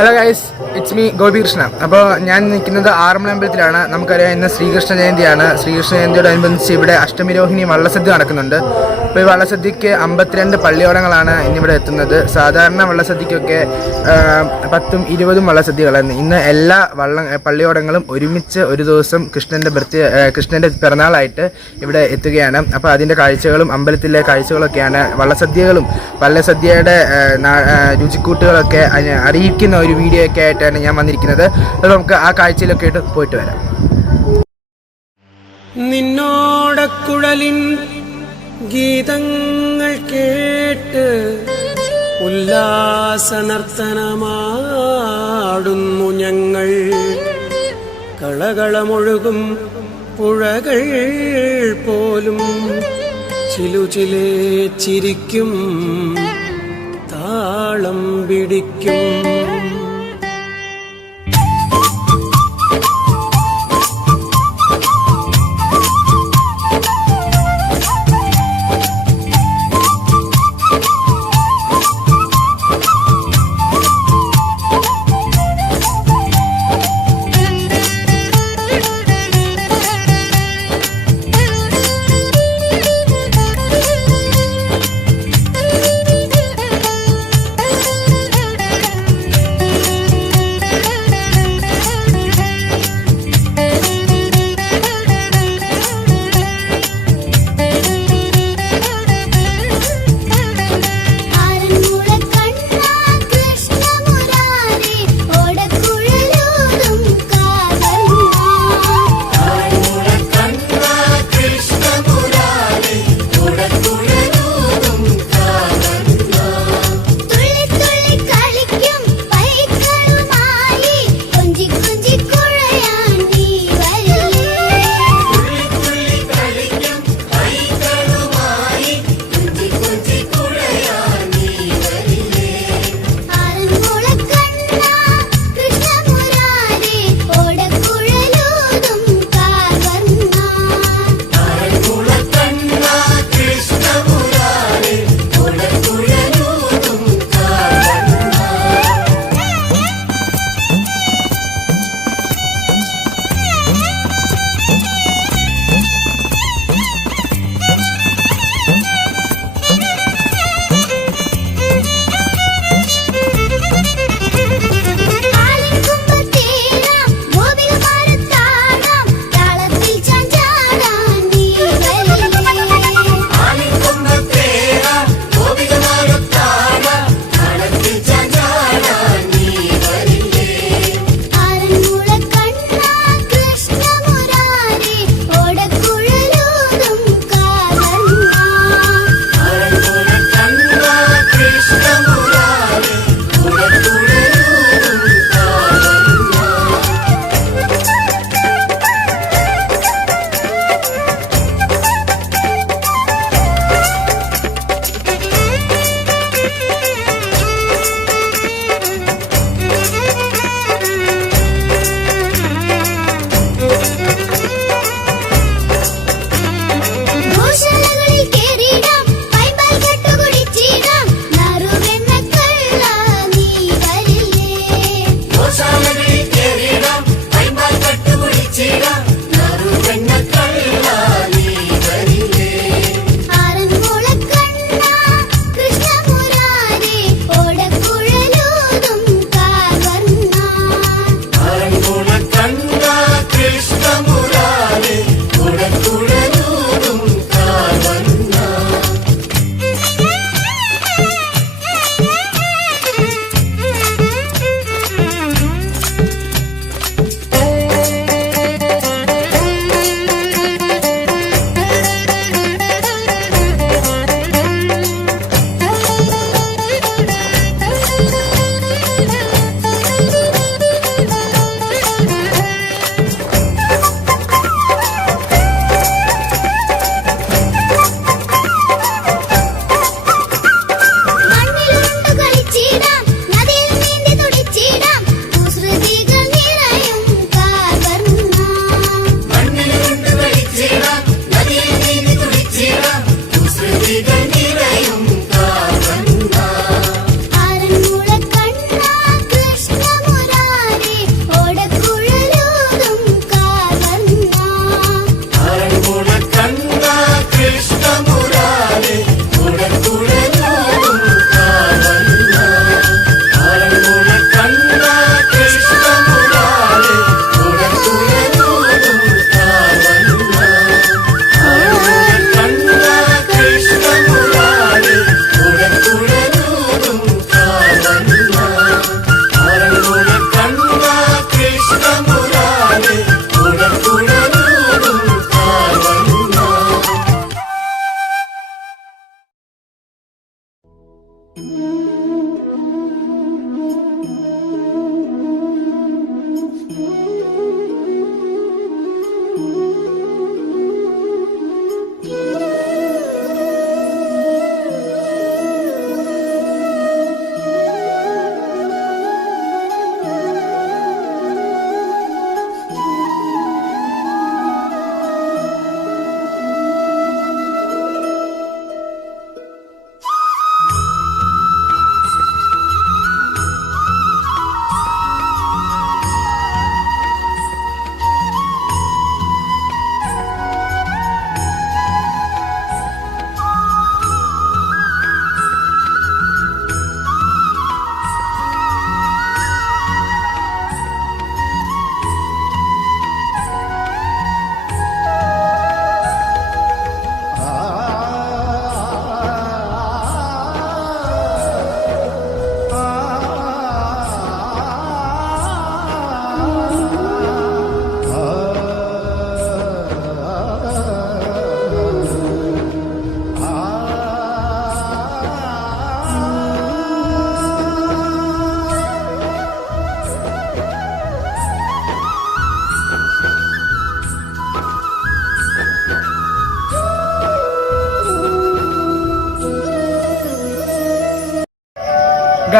Hello guys, it's me Gopikrishna. അപ്പോൾ ഞാൻ നിൽക്കുന്നത് ആറന്മുള അമ്പലത്തിലാണ്. നമുക്കറിയാം ഇന്ന് ശ്രീകൃഷ്ണ ജയന്തിയാണ്. ശ്രീകൃഷ്ണ ജയന്തിയോടനുബന്ധിച്ച് ഇവിടെ അഷ്ടമിരോഹിണി വള്ളസദ്യ നടക്കുന്നുണ്ട്. അപ്പോൾ ഈ വള്ളസദ്യക്ക് 52 പള്ളിയോടങ്ങളാണ് ഇന്നിവിടെ എത്തുന്നത്. സാധാരണ വള്ളസദ്യക്കൊക്കെ 10ഉം 20ഉം വള്ളസദ്യകളായിരുന്നു. ഇന്ന് എല്ലാ പള്ളിയോടങ്ങളും ഒരുമിച്ച് ഒരു ദിവസം കൃഷ്ണൻ്റെ പിറന്നാളായിട്ട് ഇവിടെ എത്തുകയാണ്. അപ്പോൾ അതിൻ്റെ കാഴ്ചകളും അമ്പലത്തിലെ കാഴ്ചകളൊക്കെയാണ് വള്ളസദ്യകളും വല്ലസദ്യയുടെ രുചിക്കൂട്ടുകളൊക്കെ അറിയിക്കുന്ന ഒരു വീഡിയോ ഒക്കെ ആയിട്ടാണ് ഞാൻ വന്നിരിക്കുന്നത്. അപ്പോൾ നമുക്ക് ആ കാഴ്ചയിലൊക്കെ ആയിട്ട് പോയിട്ട് വരാം. നിന്നോടക്കുഴലിൻ ഗീതങ്ങൾ കേട്ട് ഉല്ലാസനർത്തനമാടുന്നു ഞങ്ങൾ. കളകളമൊഴുകും പുഴകൾ പോലും ചിലുചിലേ ചിരിക്കും, താളം പിടിക്കും.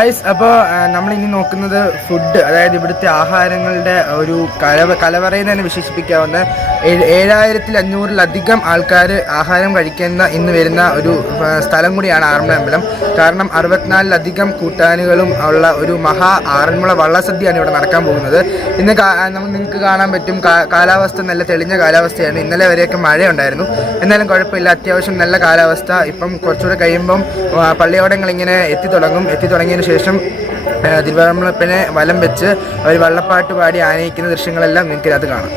ഗൈസ്, അപ്പോൾ നമ്മളിനി നോക്കുന്നത് ഫുഡ്, അതായത് ഇവിടുത്തെ ആഹാരങ്ങളുടെ ഒരു കലവറയിൽ തന്നെ വിശേഷിപ്പിക്കാവുന്ന 7500-ലധികം ആൾക്കാർ ആഹാരം കഴിക്കുന്ന ഇന്ന് വരുന്ന ഒരു സ്ഥലം കൂടിയാണ് ആറന്മുള അമ്പലം. കാരണം 64-ലധികം കൂട്ടാനുകളും ഉള്ള ഒരു മഹാ ആറന്മുള വള്ളസദ്യയാണ് ഇവിടെ നടക്കാൻ പോകുന്നത്. ഇന്ന് നിങ്ങൾക്ക് കാണാൻ പറ്റും, കാലാവസ്ഥ നല്ല തെളിഞ്ഞ കാലാവസ്ഥയാണ്. ഇന്നലെ വരെയൊക്കെ മഴയുണ്ടായിരുന്നു, എന്നാലും കുഴപ്പമില്ല, അത്യാവശ്യം നല്ല കാലാവസ്ഥ. ഇപ്പം കുറച്ചുകൂടെ കഴിയുമ്പം പള്ളിയോടങ്ങൾ ഇങ്ങനെ എത്തിത്തുടങ്ങിയതിന് ശേഷം തിരുവള്ളപ്പനെ വലം വെച്ച് അവർ വള്ളപ്പാട്ട് പാടി ആനയിക്കുന്ന ദൃശ്യങ്ങളെല്ലാം നിങ്ങൾക്ക് അത് കാണാം.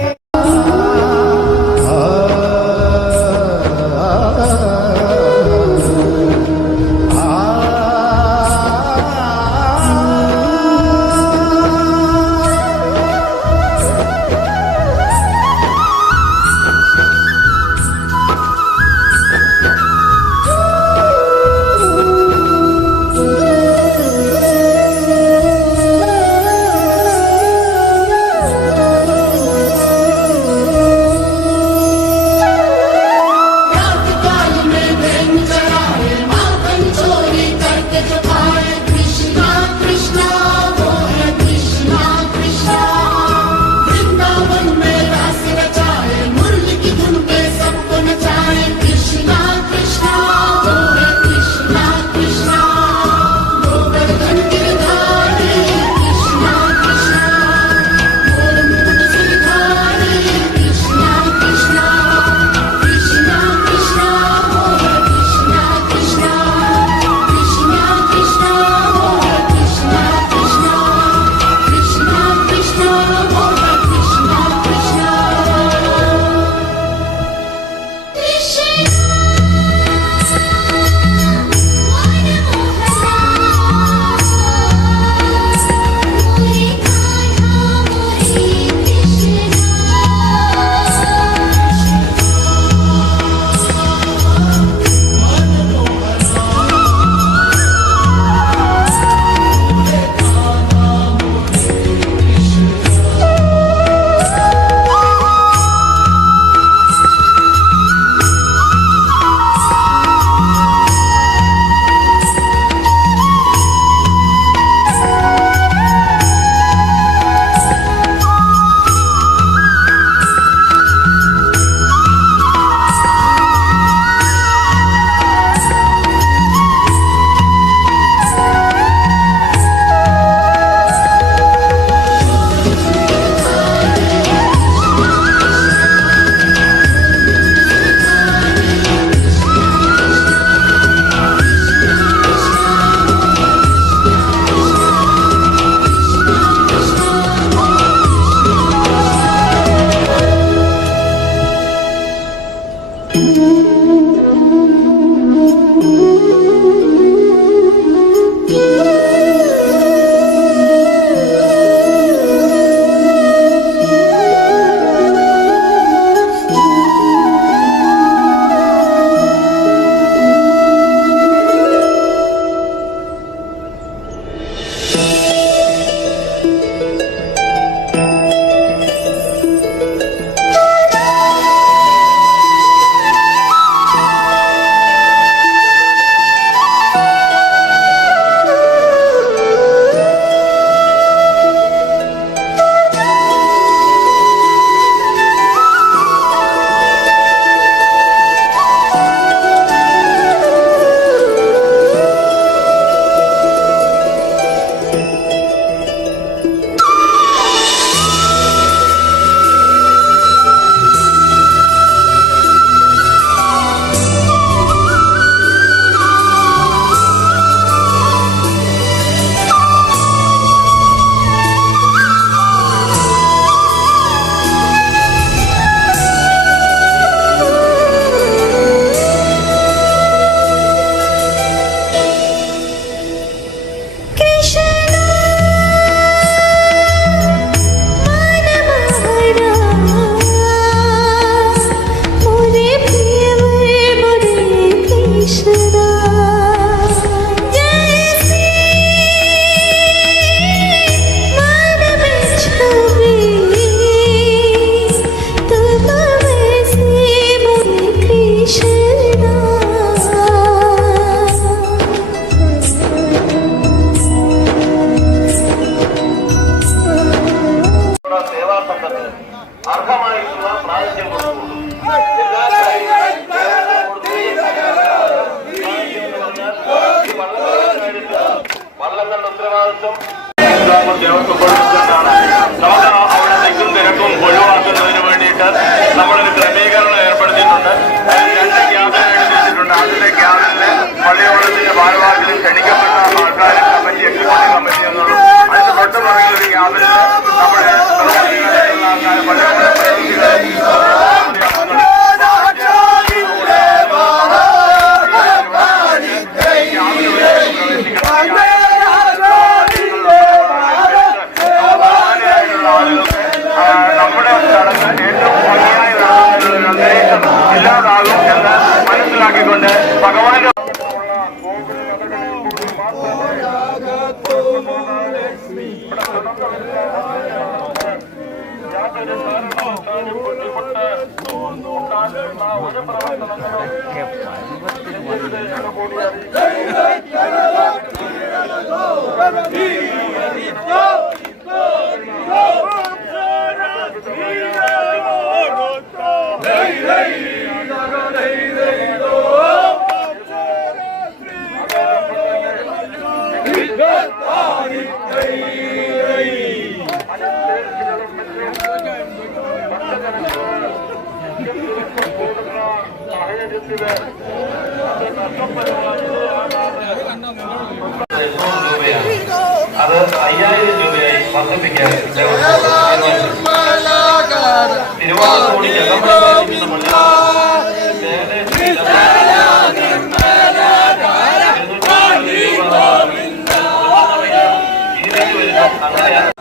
സാഹിത്യം കൊടുത്തുകൊള്ളും. എല്ലാ കാര്യങ്ങളും വള്ളങ്ങളുടെ ഉത്തരവാദിത്വം ദേവസ്വം കൊടുത്തിട്ടാണ്. നമുക്ക് അവിടെ തിക്കും തിരക്കും ഒഴിവാക്കുന്നതിന് വേണ്ടിയിട്ട് നമ്മളൊരു ക്രമീകരണം ഏർപ്പെടുത്തിയിട്ടുണ്ട്. രണ്ട് ക്യാബിനായിട്ട് തിരിച്ചിട്ടുണ്ട്. ആദ്യത്തെ ക്യാബിനില് പള്ളിയോടത്തിന്റെ ഭാരവാഹികളും ക്ഷണിക്കപ്പെട്ട ആൾക്കാരും കമ്മിറ്റി എക്സിക്യൂട്ടീവ് കമ്മിറ്റി എന്നുള്ളൂ. അതിന് തൊട്ട് പുറകിൽ ഒരു ക്യാബിനില് നമ്മുടെ ആൾക്കാർ പള്ളിയോടെ നമ്മുടെ ചടങ്ങ് ഏറ്റവും ഭംഗിയായി നടത്തുന്നതിനുള്ള അന്തരീക്ഷം ഇല്ലാതാകും എന്ന് മനസ്സിലാക്കിക്കൊണ്ട് ഭഗവാന്റെ ഒരു പ്രവർത്തനങ്ങളും അത് 5000 രൂപയായി വർദ്ധിപ്പിക്കാൻ തിരുവാതിരക്കൂടി ഇതിലേക്ക് വരുന്നു. അങ്ങനെയാണ്